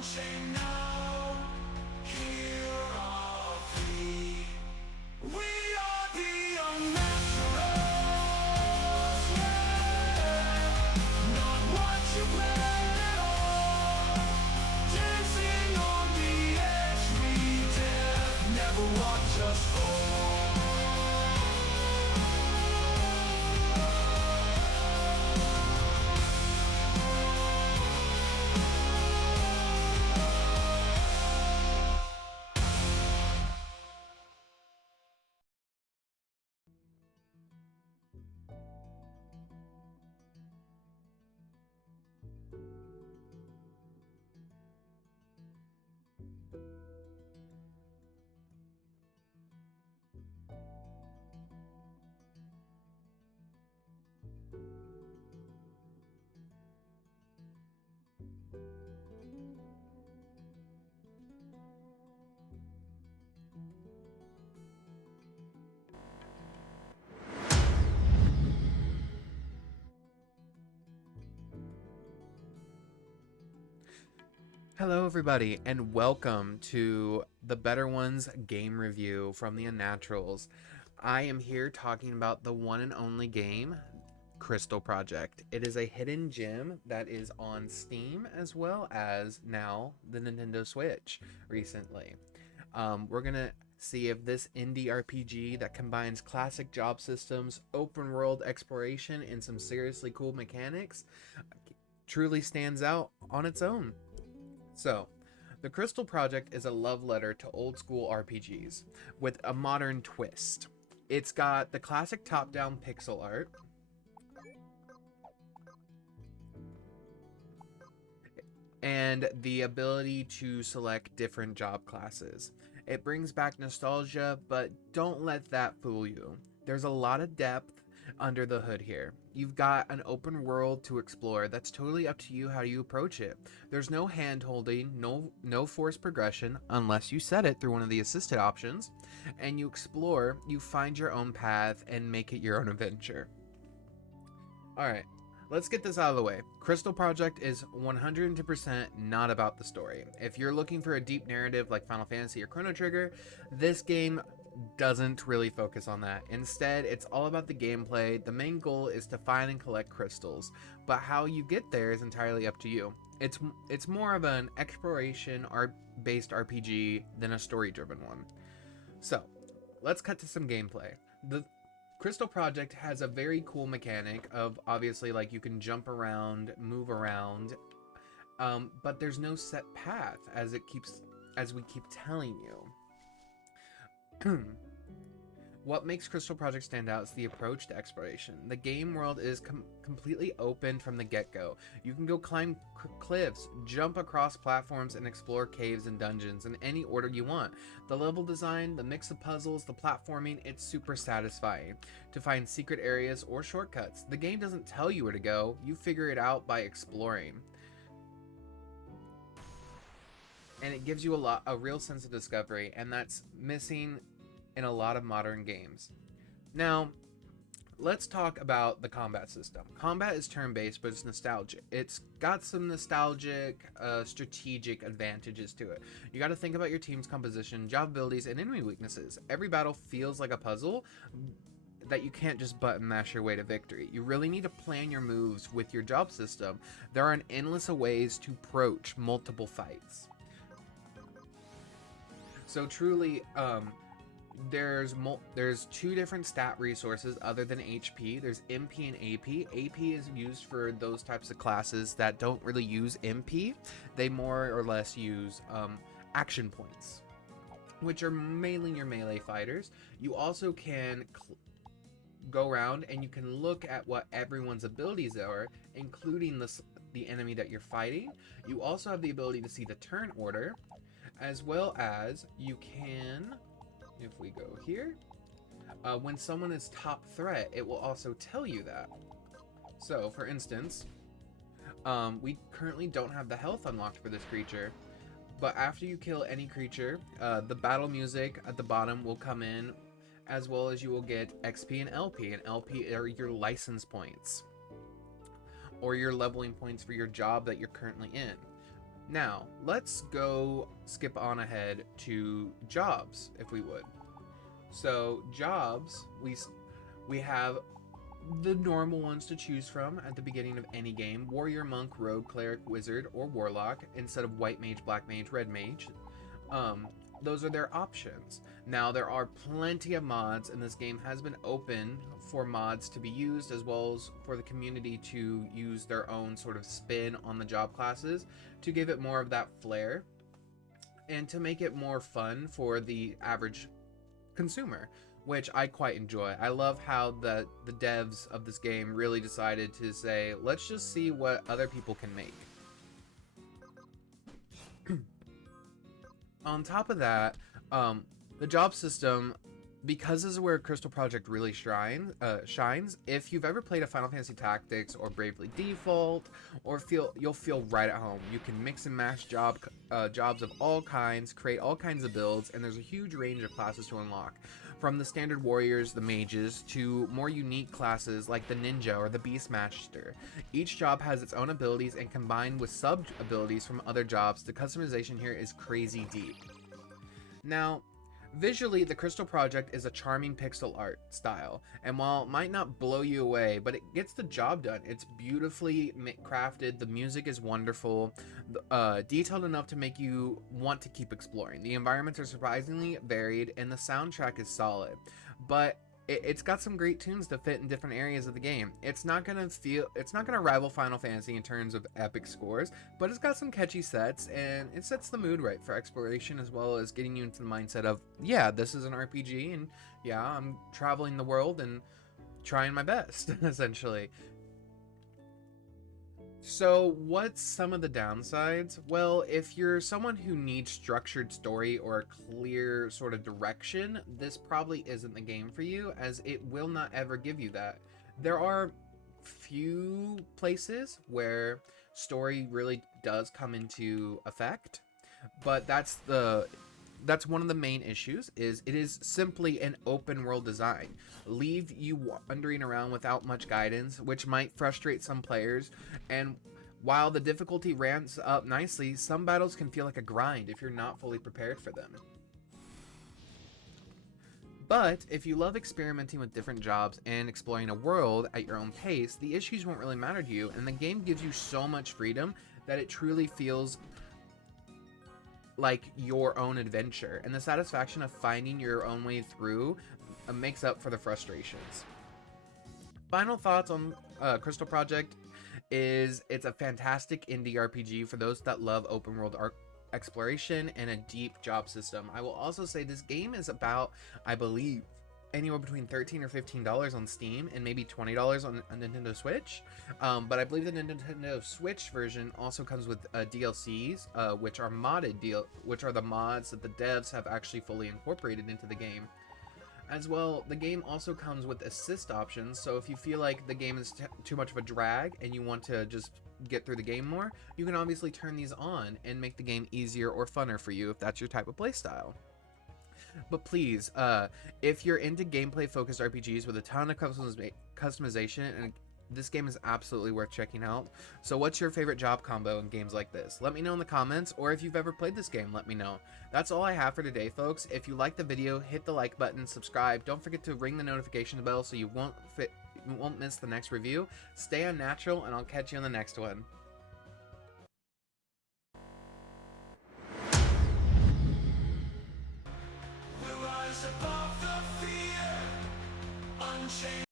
unchained now. Here are we. We are the Unnaturals. Yeah. Not what you planned at all. Dancing on the edge, we dare. Never watch us fall. Hello, everybody, and welcome to the Better Ones game review from the Unnaturals. I am here talking about the one and only game, Crystal Project. It is a hidden gem that is on Steam as well as now the Nintendo Switch recently. We're going to see if this indie RPG that combines classic job systems, open world exploration, and some seriously cool mechanics truly stands out on its own. So, the Crystal Project is a love letter to old school RPGs with a modern twist. It's got the classic top-down pixel art, and the ability to select different job classes. It brings back nostalgia, but don't let that fool you. There's a lot of depth under the hood here. You've got an open world to explore that's totally up to you how you approach it. There's no hand holding, no forced progression unless you set it through one of the assisted options, and you explore, you find your own path and make it your own adventure. Alright, let's get this out of the way. Crystal Project is 100% not about the story. If you're looking for a deep narrative like Final Fantasy or Chrono Trigger, this game doesn't really focus on that. Instead, it's all about the gameplay. The main goal is to find and collect crystals, but how you get there is entirely up to you. It's more of an exploration art-based RPG than a story-driven one. So, let's cut to some gameplay. The Crystal Project has a very cool mechanic of obviously like you can jump around, move around, but there's no set path as we keep telling you. What makes Crystal Project stand out is the approach to exploration. The game world is completely open from the get-go. You can go climb cliffs, jump across platforms, and explore caves and dungeons in any order you want. The level design, the mix of puzzles, the platforming, it's super satisfying to find secret areas or shortcuts. The game doesn't tell you where to go, you figure it out by exploring. And it gives you a real sense of discovery, and that's missing in a lot of modern games. Now, let's talk about the combat system. Combat is turn-based, but it's nostalgic. It's got some nostalgic, strategic advantages to it. You got to think about your team's composition, job abilities, and enemy weaknesses. Every battle feels like a puzzle that you can't just button mash your way to victory. You really need to plan your moves with your job system. There are an endless of ways to approach multiple fights. So truly, there's two different stat resources other than HP. There's MP and AP. AP is used for those types of classes that don't really use MP. They more or less use action points, which are mainly your melee fighters. You also can go around and you can look at what everyone's abilities are, including the enemy that you're fighting. You also have the ability to see the turn order, as well as you can, if we go here, when someone is top threat, it will also tell you that. So, for instance, we currently don't have the health unlocked for this creature, but after you kill any creature, the battle music at the bottom will come in, as well as you will get XP and LP, and LP are your license points, or your leveling points for your job that you're currently in. Now, let's go skip on ahead to jobs, if we would. So, jobs, we have the normal ones to choose from at the beginning of any game: warrior, monk, rogue, cleric, wizard, or warlock, instead of white mage, black mage, red mage. Those are their options. Now, there are plenty of mods, and this game has been open for mods to be used, as well as for the community to use their own sort of spin on the job classes to give it more of that flair and to make it more fun for the average consumer, which I quite enjoy. I love how the devs of this game really decided to say, let's just see what other people can make. On top of that, the job system, because this is where Crystal Project really shines. If you've ever played a Final Fantasy Tactics or Bravely Default, or you'll feel right at home. You can mix and match jobs of all kinds, create all kinds of builds, and there's a huge range of classes to unlock. From the standard warriors, the mages, to more unique classes like the ninja or the beastmaster. Each job has its own abilities, and combined with sub abilities from other jobs, the customization here is crazy deep. Now, visually, the Crystal Project is a charming pixel art style, and while it might not blow you away, but it gets the job done. It's beautifully crafted, the music is wonderful, detailed enough to make you want to keep exploring. The environments are surprisingly varied, and the soundtrack is solid, but it's got some great tunes to fit in different areas of the game. It's not gonna rival Final Fantasy in terms of epic scores, but it's got some catchy sets, and it sets the mood right for exploration, as well as getting you into the mindset of, yeah, this is an RPG, and yeah, I'm traveling the world and trying my best, essentially. So, what's some of the downsides? Well, if you're someone who needs structured story or a clear sort of direction, this probably isn't the game for you, as it will not ever give you that. There are few places where story really does come into effect, but that's one of the main issues. Is it is simply an open world design, leave you wandering around without much guidance, which might frustrate some players. And while the difficulty ramps up nicely, some battles can feel like a grind if you're not fully prepared for them. But if you love experimenting with different jobs and exploring a world at your own pace, the issues won't really matter to you, and the game gives you so much freedom that it truly feels like your own adventure, and the satisfaction of finding your own way through makes up for the frustrations. Final thoughts on Crystal Project is it's a fantastic indie RPG for those that love open world exploration and a deep job system. I will also say this game is about, I believe, anywhere between $13 or $15 on Steam, and maybe $20 on a Nintendo Switch. But I believe the Nintendo Switch version also comes with DLCs, which are which are the mods that the devs have actually fully incorporated into the game. As well, the game also comes with assist options, so if you feel like the game is too much of a drag and you want to just get through the game more, you can obviously turn these on and make the game easier or funner for you if that's your type of playstyle. But please, if you're into gameplay focused RPGs with a ton of customization, and this game is absolutely worth checking out. So what's your favorite job combo in games like this? Let me know in the comments, or if you've ever played this game, let me know. That's all I have for today, folks. If you like the video, hit the like button, subscribe. Don't forget to ring the notification bell so you won't miss the next review. Stay unnatural, and I'll catch you on the next one. We'll rise above.